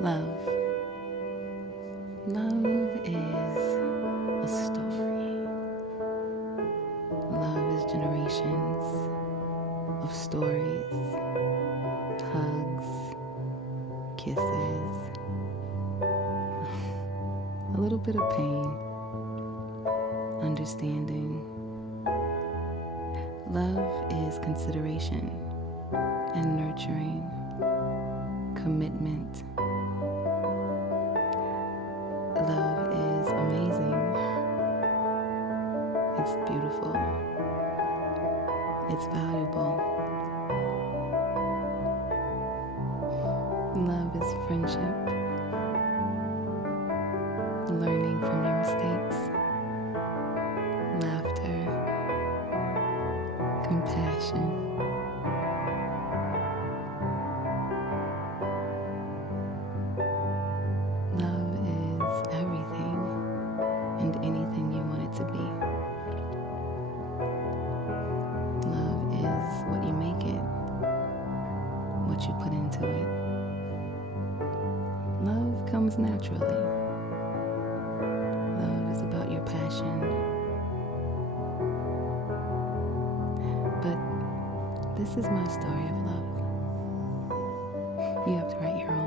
Love. Love is a story. Love is generations of stories, hugs, kisses, a little bit of pain, understanding. Love is consideration and nurturing, commitment. Love is amazing. It's beautiful. It's valuable. Love is friendship, learning from your mistakes, laughter, compassion. Love is everything and anything you want it to be. Love is what you make it, what you put into it. Love comes naturally. Love is about your passion. But this is my story of love. You have to write your own.